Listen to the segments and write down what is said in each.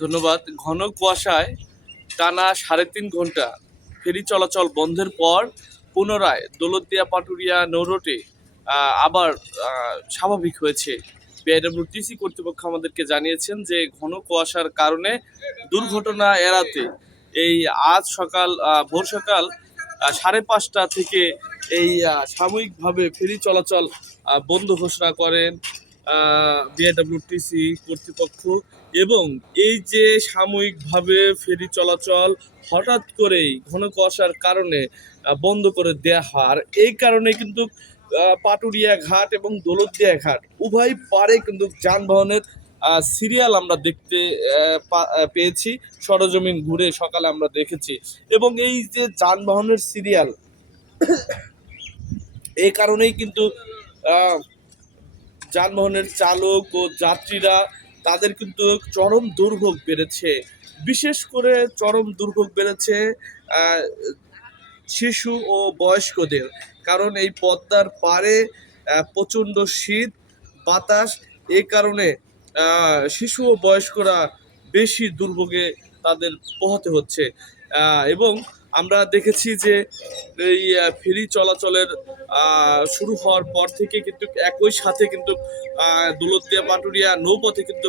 ধন্যবাদ। ঘন কুয়াশায় টানা ৩.৫ ঘন্টা ফেরি চলাচল বন্ধের পর পুনরায় দৌলতদিয়া পাটুরিয়া নৌরুটে আবার স্বাভাবিক হয়েছে। বিআইডব্লিউটিসি কর্তৃপক্ষ আমাদেরকে জানিয়েছেন যে ঘন কুয়াশার কারণে দুর্ঘটনা এড়াতে এই আজ সকাল ভোর সকাল ৫:৩০ থেকে এই সাময়িকভাবে ফেরি চলাচল বন্ধ ঘোষণা করেন বিআইডব্লিউটিসি কর্তৃপক্ষ। এবং এই যে সাময়িকভাবে ফেরি চলাচল হঠাৎ করেই ঘন কুয়াশার কারণে বন্ধ করে দেয়া হয়, আর এই কারণে কিন্তু পাটুরিয়া ঘাট এবং দৌলতদিয়া ঘাট উভয় পারে কিন্তু যানবাহনের সিরিয়াল আমরা দেখতে পেয়েছি। সরজমিন ঘুরে সকালে আমরা দেখেছি, এবং এই যে যানবাহনের সিরিয়াল, এই কারণেই কিন্তু যানবাহনের চালক ও যাত্রীরা তাদের কিন্তু চরম দুর্ভোগ বেড়েছে। বিশেষ করে চরম দুর্ভোগ বেড়েছে শিশু ও বয়স্কদের, কারণ এই পদ্মার পাড়ে প্রচণ্ড শীত বাতাস, এই কারণে শিশু ও বয়স্করা বেশি দুর্ভোগে তাদের পোহাতে হচ্ছে। এবং আমরা দেখেছি যে এই ফেরি চলাচলের শুরু হওয়ার পর থেকে কিন্তু একই সাথে কিন্তু দৌলতদিয়া পাটুরিয়া নৌপথে কিন্তু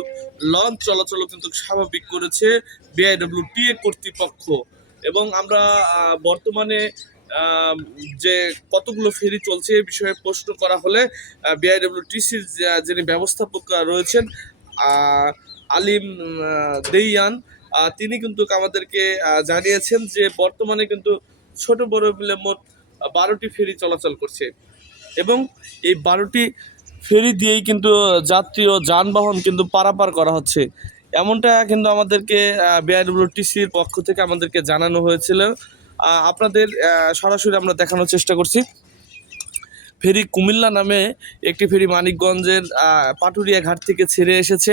লঞ্চ চলাচলও কিন্তু স্বাভাবিক করেছে বিআইডব্লিউটিএ কর্তৃপক্ষ। এবং আমরা বর্তমানে যে কতগুলো ফেরি চলছে এ বিষয়ে প্রশ্ন করা হলে বিআইডব্লিউটিসির যিনি ব্যবস্থাপক রয়েছেন আলিম দেইয়ান, তিনি কিন্তু আমাদেরকে জানিয়েছেন যে বর্তমানে কিন্তু ছোট বড় মিলে মোট 12টি ফেরি চলাচল করছে, এবং এই 12টি ফেরি দিয়েই কিন্তু যাত্রী ও যানবাহন কিন্তু পারাপার করা হচ্ছে। এমনটা কিন্তু আমাদেরকে বিআইডব্লিউটিসির পক্ষ থেকে আমাদেরকে জানানো হয়েছিল। আপনাদের সরাসরি আমরা দেখানোর চেষ্টা করছি। ফেরি কুমিল্লা নামে একটি ফেরি মানিকগঞ্জের পাটুরিয়া ঘাট থেকে ছেড়ে এসেছে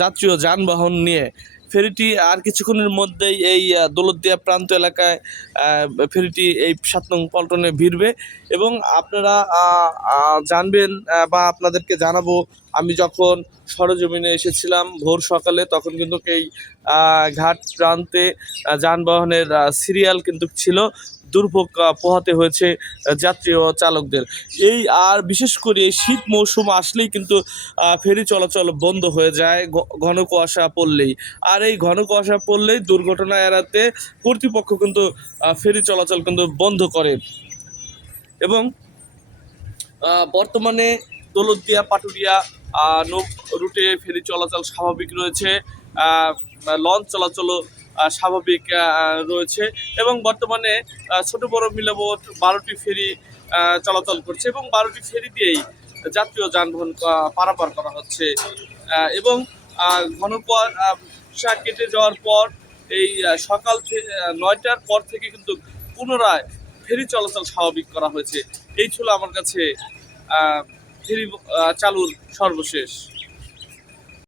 যাত্রী ও যানবাহন নিয়ে। ফেরিটি আর কিছুক্ষণের মধ্যেই এই দৌলতদিয়া প্রান্ত এলাকায় ফেরিটি এই ৭ নং পল্টনে ভিড়বে। এবং আপনারা জানবেন বা আপনাদেরকে জানাবো, আমি যখন সরজমিনে এসেছিলাম ভোর সকালে, তখন কিন্তু এই ঘাট প্রান্তে যানবাহনের সিরিয়াল কিন্তু ছিল। দুর্ভোগ পোহাতে হয়েছে যাত্রী ও চালকদের। এই আর বিশেষ করে এই শীত মৌসুম আসলেই কিন্তু ফেরি চলাচল বন্ধ হয়ে যায় ঘন কুয়াশা পড়লেই। আর এই ঘন কুয়াশা পড়লেই দুর্ঘটনা এড়াতে কর্তৃপক্ষ কিন্তু ফেরি চলাচল কিন্তু বন্ধ করে। এবং বর্তমানে দৌলতদিয়া পাটুরিয়া নৌ রুটে ফেরি চলাচল স্বাভাবিক রয়েছে, লঞ্চ চলাচলও স্বাভাবিক রয়েছে, এবং বর্তমানে ছোট বড় মিলে মোট 12টি ফেরি চলাচল করছে, এবং 12টি ফেরি দিয়েই যাত্রী ও যানবাহন পারাপার করা হচ্ছে। এবং ঘন কুয়াশা কেটে যাওয়ার পর এই সকাল 9টার পর থেকে কিন্তু পুনরায় ফেরি চলাচল স্বাভাবিক করা হয়েছে। এই ছিল আমার কাছে ফেরি চালুর সর্বশেষ।